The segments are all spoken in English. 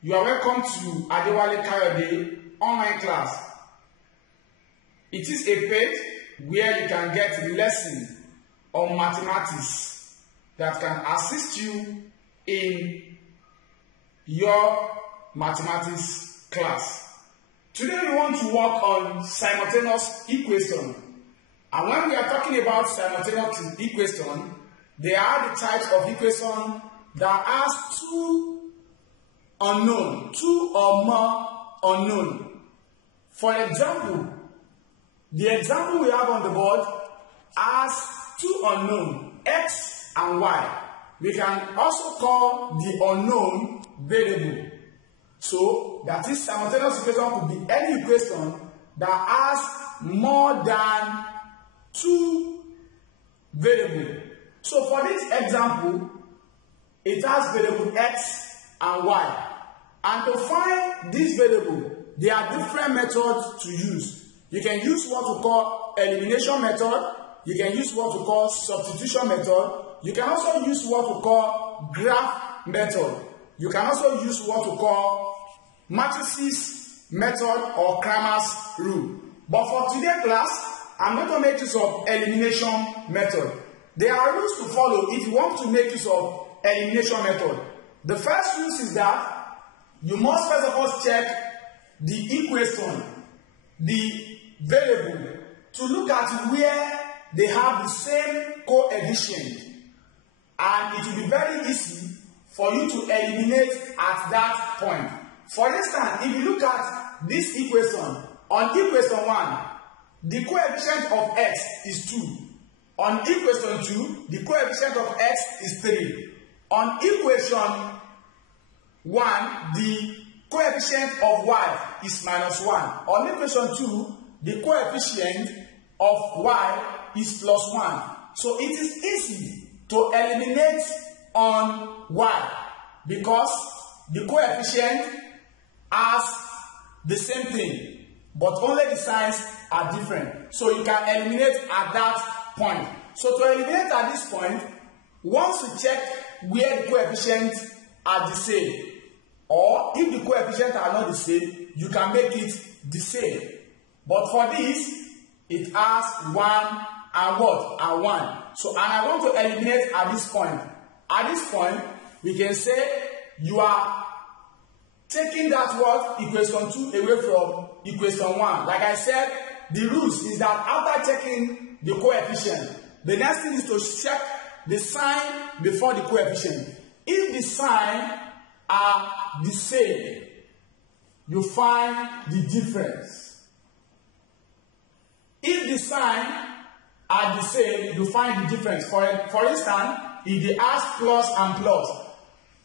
You are welcome to Adewale Kayode online class. It is a page where you can get a lesson on mathematics that can assist you in your mathematics class. Today we want to work on simultaneous equation. And when we are talking about simultaneous equation, there are the types of equation that has two or more unknown. For example, the example we have on the board has two unknown, x and y. We can also call the unknown variable. So that is, simultaneous equation could be any equation that has more than two variables. So for this example, it has variable x and y. And to find this variable, there are different methods to use. You can use what we call elimination method. You can use what we call substitution method. You can also use what we call graph method. You can also use what we call matrices method or Cramer's rule. But for today's class, I'm going to make use of elimination method. There are rules to follow if you want to make use of elimination method. The first rule is that you must first of all check the equation, the variable, to look at where they have the same coefficient. And it will be very easy for you to eliminate at that point. For instance, if you look at this equation, on equation 1, the coefficient of x is 2. On equation 2, the coefficient of x is 3. On equation 1, the coefficient of y is -1. On equation 2, the coefficient of y is +1. So it is easy to eliminate on y because the coefficient has the same thing, but only the signs are different. So you can eliminate at that point. So to eliminate at this point, once you check where the coefficients are the same, or if the coefficients are not the same, you can make it the same. But for this, it has 1 and what? And 1. So, and I want to eliminate at this point. At this point, we can say you are taking that what? Equation 2 away from equation 1. Like I said, the rules is that after checking the coefficient, the next thing is to check the sign before the coefficient. If the signs are the same, you find the difference. If the signs are the same, you find the difference. For instance, if they ask plus and plus,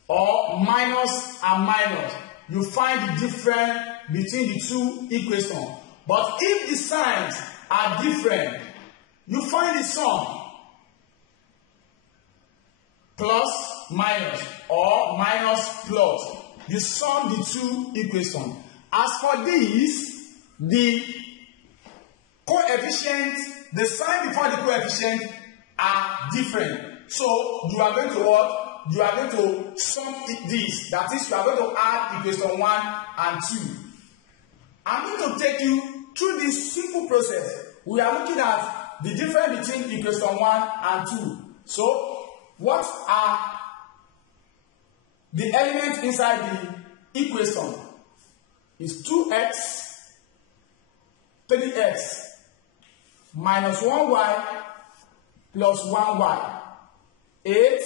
or minus and minus, you find the difference between the two equations. But if the signs are different, you find the sum. Plus, minus, or minus, plus. You sum the two equations. As for this, the coefficient, the sign before the coefficient are different. So, you are going to what? You are going to sum this. That is, you are going to add equation 1 and 2. I'm going to take you through this simple process. We are looking at the difference between equation 1 and 2. So, what are the elements inside the equation? Is 2x, 3x, minus 1y, plus 1y, 8,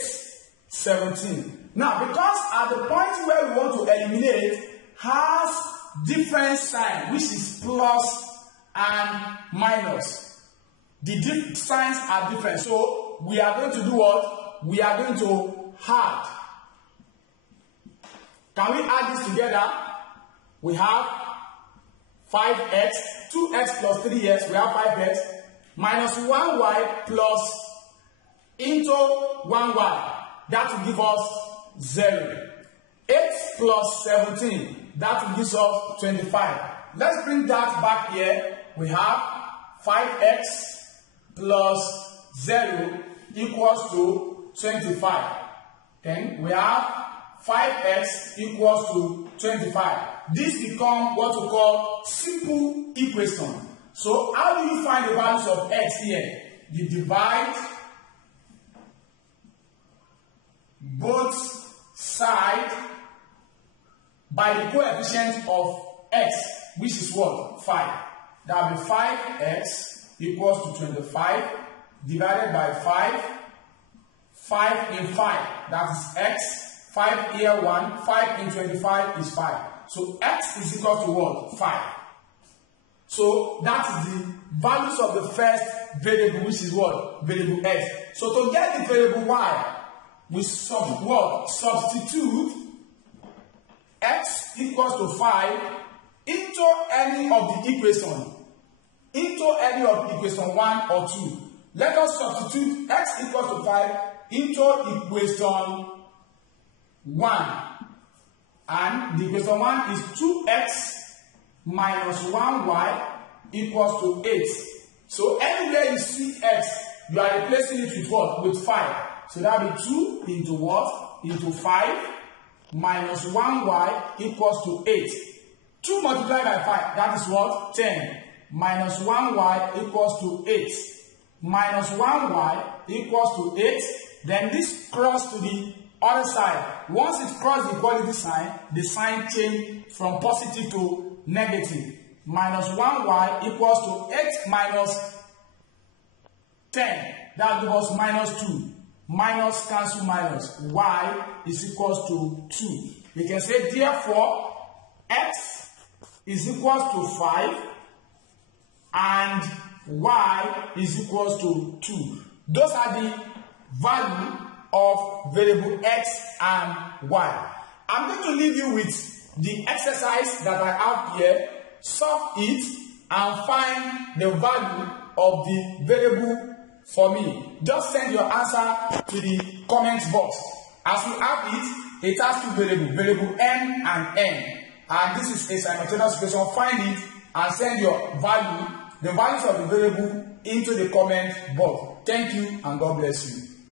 17. Now, because at the point where we want to eliminate has different sign, which is plus and minus. The signs are different. So, we are going to do what? We are going to add. Can we add this together? We have 5x, 2x plus 3x, we have 5x, minus 1y plus into 1y. That will give us 0. 8 plus 17, that will give us 25. Let's bring that back here. We have 5x plus 0 equals to 25. Then we have 5x equals to 25. This becomes what we call simple equation. So how do you find the values of x here? You divide both sides by the coefficient of x, which is what? 5. That will be 5x equals to 25 divided by 5. 5 in 5, that is x. 5 here 1, 5 in 25 is 5. So x is equal to what? 5. So that is the values of the first variable, which is what? Variable x. So to get the variable y, we substitute x equals to 5 into any of the equation. Into any of equation 1 or 2. Let us substitute x equals to 5 into equation 1. And the equation 1 is 2x minus 1y equals to 8. So anywhere you see x, you are replacing it with what? With 5. So that will be 2 into what? Into 5 minus 1y equals to 8. 2 multiplied by 5, that is what? 10. Minus 1y equals to 8. Minus 1y equals to 8. Then this cross to the other side. Once it crosses the equality sign, the sign change from positive to negative. Minus 1y equals to 8 minus 10. That gives us minus 2. Minus cancel minus. Y is equals to 2. We can say therefore x is equals to 5 and y is equals to 2. Those are the value of variable x and y. I'm going to leave you with the exercise that I have here. Solve it and find the value of the variable for me. Just send your answer to the comment box. As we have it, it has two variables, variable m and n. And this is a simultaneous equation. Find it and send your value, the values of the variable, into the comment box. Thank you and God bless you.